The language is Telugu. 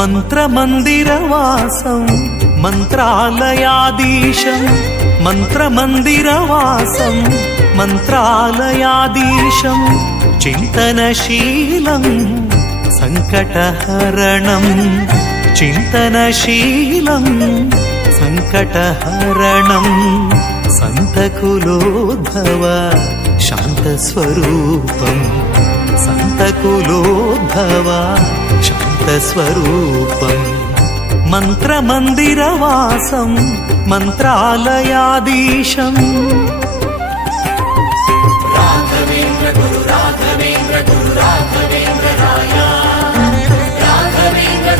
మంత్రమందిరవాసం మంత్రాలయాధీశం మంత్రమందిరవాసం మంత్రాలయాధీశం చింతనశీలం సంకటహరణం చింతనశీలం సంకటహరణం సంతకులోద్భవ శాంతస్వరూపం సంతకులోద్భవ శాంతస్వరూపం మంత్రమందిరవాసం మంత్రాలయాధీశం రాఘవేంద్ర గురు రాఘవేంద్ర గురు రాఘవేంద్ర రాయ రాఘవేంద్ర